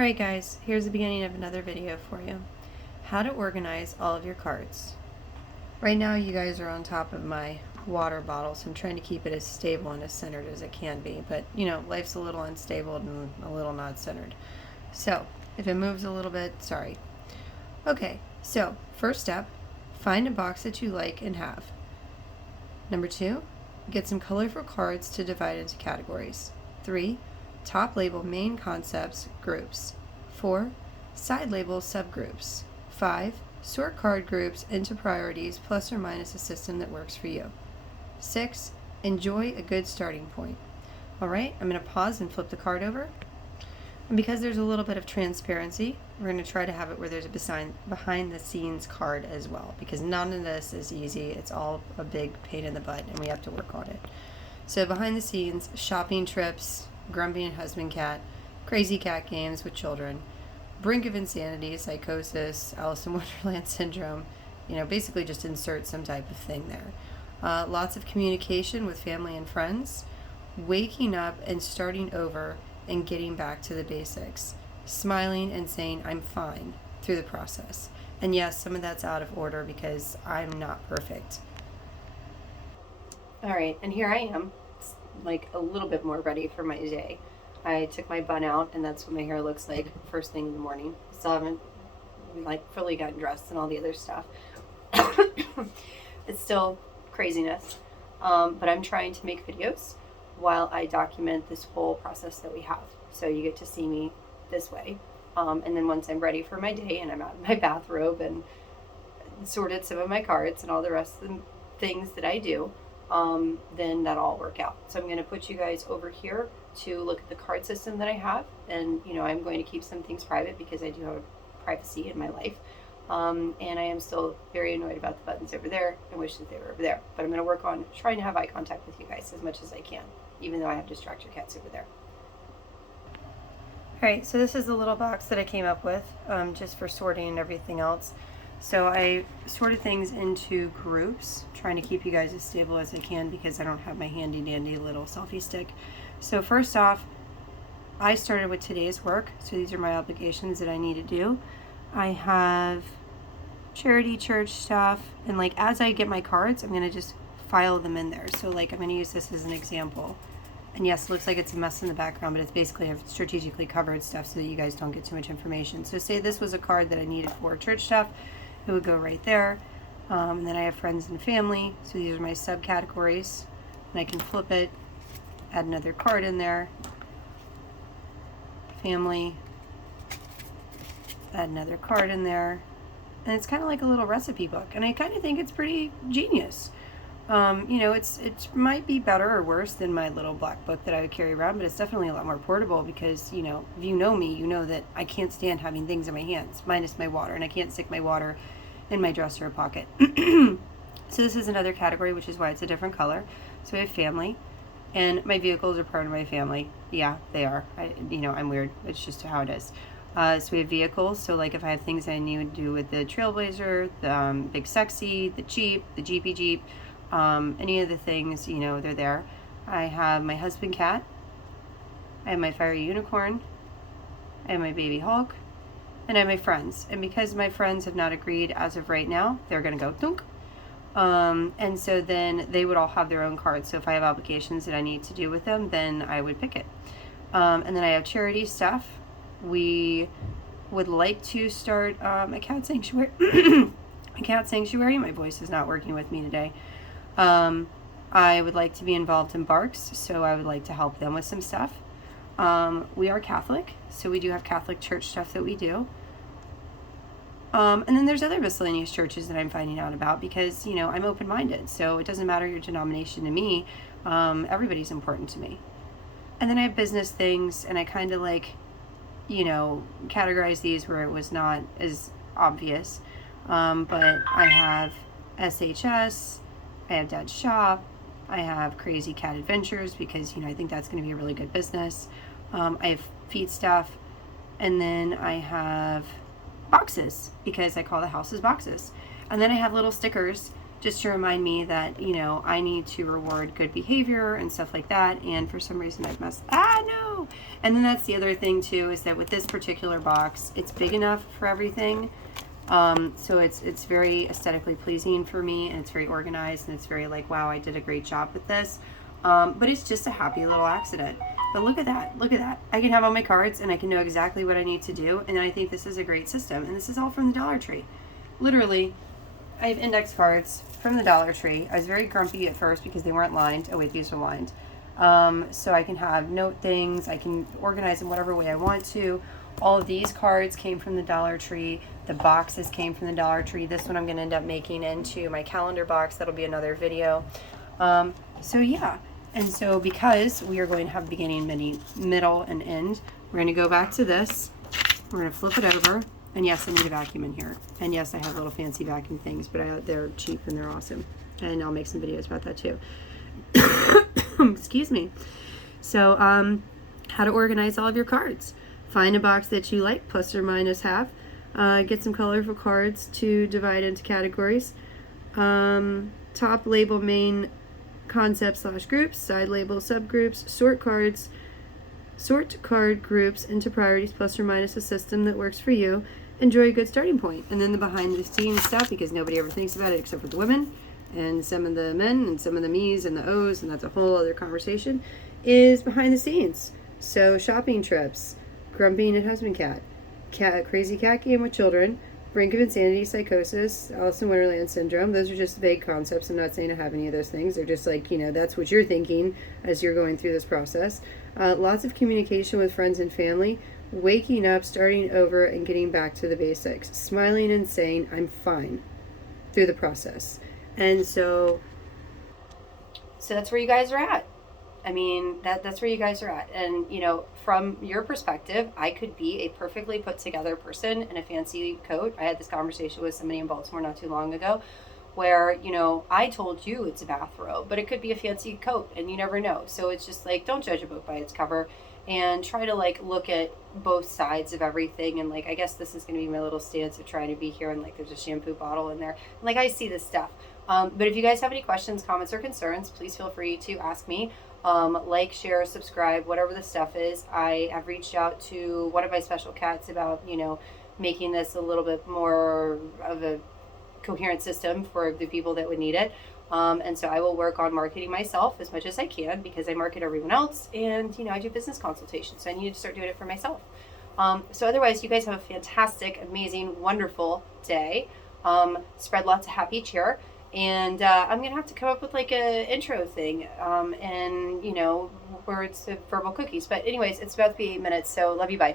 Alright guys, here's the beginning of another video for you. How to organize all of your cards. Right now you guys are on top of my water bottle, so I'm trying to keep it as stable and as centered as it can be. But, you know, life's a little unstable and a little not centered. So, if it moves a little bit, sorry. Okay, so, first step, find a box that you like and have. Number 2, get some colorful cards to divide into categories. 3, top label main concepts groups. 4, side label subgroups. 5, sort card groups into priorities plus or minus a system that works for you. 6, enjoy a good starting point. Alright, I'm going to pause and flip the card over. And because there's a little bit of transparency, we're going to try to have it where there's a behind the scenes card as well, because none of this is easy. It's all a big pain in the butt and we have to work on it. So behind the scenes, shopping trips, grumpy and husband cat, crazy cat games with children, brink of insanity, psychosis, Alice in Wonderland syndrome, you know, basically just insert some type of thing there. Lots of communication with family and friends, waking up and starting over and getting back to the basics, smiling and saying I'm fine through the process. And yes, some of that's out of order because I'm not perfect. Alright, and here I am, like a little bit more ready for my day. I took my bun out and that's what my hair looks like first thing in the morning. Still haven't like fully gotten dressed and all the other stuff. It's still craziness, but I'm trying to make videos while I document this whole process that we have. So you get to see me this way. And then once I'm ready for my day and I'm out of my bathrobe and sorted some of my cards and all the rest of the things that I do, then that'll all work out. So I'm going to put you guys over here to look at the card system that I have. And, you know, I'm going to keep some things private because I do have privacy in my life. And I am still very annoyed about the buttons over there. I wish that they were over there. But I'm going to work on trying to have eye contact with you guys as much as I can, even though I have distractor cats over there. Alright, so this is the little box that I came up with, just for sorting and everything else. So I sorted things into groups, trying to keep you guys as stable as I can because I don't have my handy dandy little selfie stick. So first off, I started with today's work. So these are my obligations that I need to do. I have charity, church stuff, and like as I get my cards, I'm going to just file them in there. So like I'm going to use this as an example. And yes, it looks like it's a mess in the background, but it's basically I've strategically covered stuff so that you guys don't get too much information. So say this was a card that I needed for church stuff, it would go right there. And then I have friends and family, so these are my subcategories. And I can flip it, add another card in there. Family, add another card in there. And it's kind of like a little recipe book. And I kind of think it's pretty genius. You know, it might be better or worse than my little black book that I would carry around, but it's definitely a lot more portable because, you know, if you know me, you know that I can't stand having things in my hands, minus my water, and I can't stick my water in my dresser or pocket. So this is another category, which is why it's a different color. So we have family, and my vehicles are part of my family. Yeah, they are. You know, I'm weird. It's just how it is. So we have vehicles, so like if I have things I need to do with the Trailblazer, the Big Sexy, the Jeep, the Jeepy Jeep, any of the things, you know, they're there. I have my husband cat, I have my fiery unicorn, I have my baby Hulk, and I have my friends. And because my friends have not agreed as of right now, they're going to go thunk. And so then they would all have their own cards. So if I have obligations that I need to do with them, then I would pick it. And then I have charity stuff. We would like to start a cat sanctuary. A cat sanctuary. My voice is not working with me today. I would like to be involved in Barks, so I would like to help them with some stuff. We are Catholic, so we do have Catholic church stuff that we do. And then there's other miscellaneous churches that I'm finding out about because, you know, I'm open-minded, so it doesn't matter your denomination to me. Everybody's important to me. And then I have business things, and I kind of like, you know, categorize these where it was not as obvious. But I have SHS, I have Dad's Shop, I have Crazy Cat Adventures because, you know, I think that's going to be a really good business. I have feed stuff, and then I have boxes because I call the houses boxes. And then I have little stickers just to remind me that, you know, I need to reward good behavior and stuff like that. And for some reason I've messed, no. And then that's the other thing too, is that with this particular box, it's big enough for everything. So it's very aesthetically pleasing for me, and it's very organized, and it's very like, wow, I did a great job with this. But it's just a happy little accident. But look at that, look at that. I can have all my cards and I can know exactly what I need to do. And I think this is a great system. And this is all from the Dollar Tree. Literally, I have index cards from the Dollar Tree. I was very grumpy at first because they weren't lined. Oh wait, these are lined. So I can have note things. I can organize them whatever way I want to. All of these cards came from the Dollar Tree. The boxes came from the Dollar Tree. This one I'm going to end up making into my calendar box. That'll be another video. So yeah. And so because we are going to have beginning, middle, and end, we're going to go back to this. We're going to flip it over. And yes, I need a vacuum in here. And yes, I have little fancy vacuum things, but they're cheap and they're awesome. And I'll make some videos about that too. Excuse me. So, how to organize all of your cards. Find a box that you like, plus or minus half. Get some colorful cards to divide into categories. Top label main concept / groups, side label subgroups, sort card groups into priorities plus or minus a system that works for you. Enjoy a good starting point. And then the behind the scenes stuff, because nobody ever thinks about it except for the women and some of the men and some of the me's and the O's, and that's a whole other conversation, is behind the scenes. So shopping trips, grumpy and husband cat, crazy cat game with children, brink of insanity, psychosis, Alice in Wonderland syndrome. Those are just vague concepts. I'm not saying I have any of those things. They're just like, you know, that's what you're thinking as you're going through this process. Lots of communication with friends and family, waking up, starting over, and getting back to the basics, smiling and saying, I'm fine through the process. And so that's where you guys are at. I mean, that's where you guys are at. And, you know, from your perspective, I could be a perfectly put together person in a fancy coat. I had this conversation with somebody in Baltimore not too long ago where, you know, I told you it's a bathrobe, but it could be a fancy coat and you never know. So it's just like, don't judge a book by its cover and try to like look at both sides of everything. And like, I guess this is going to be my little stance of trying to be here. And like, there's a shampoo bottle in there. And, like, I see this stuff. But if you guys have any questions, comments, or concerns, please feel free to ask me. Like, share, subscribe, whatever the stuff is. I have reached out to one of my special cats about, you know, making this a little bit more of a coherent system for the people that would need it. And so I will work on marketing myself as much as I can because I market everyone else and, you know, I do business consultations. So I need to start doing it for myself. So otherwise, you guys have a fantastic, amazing, wonderful day. Spread lots of happy cheer. And I'm going to have to come up with like a intro thing and, you know, words of verbal cookies. But anyways, it's about to be 8 minutes. So love you. Bye.